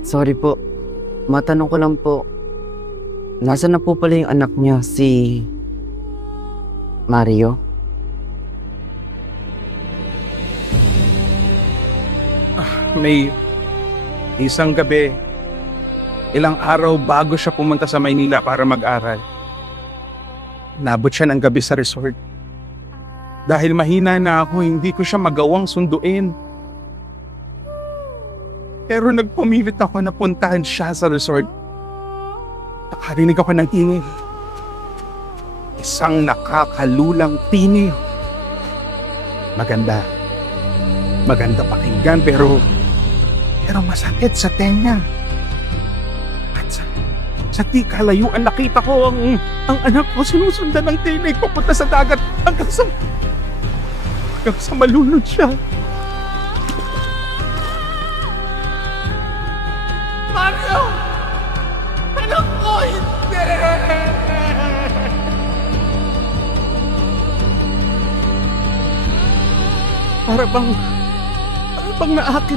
Sorry po. Matanong ko lang po. Nasaan na po pala yung anak niya, si Mario? May isang gabi, ilang araw bago siya pumunta sa Maynila para mag-aral. Nabot siya ng gabi sa resort. Dahil mahina na ako, hindi ko siya magawang sunduin. Pero nagpumilit ako na puntahan siya sa resort. Nakarinig ako ng ingay. Isang nakakalulang tinig. Maganda. Maganda pakinggan pero masakit sa tenga. At sa di kalayuan nakita ko ang anak ko sinusundan ng tinig papunta sa dagat hanggang sa malunod siya. Mario! Anak ko, hindi! Para bang naakit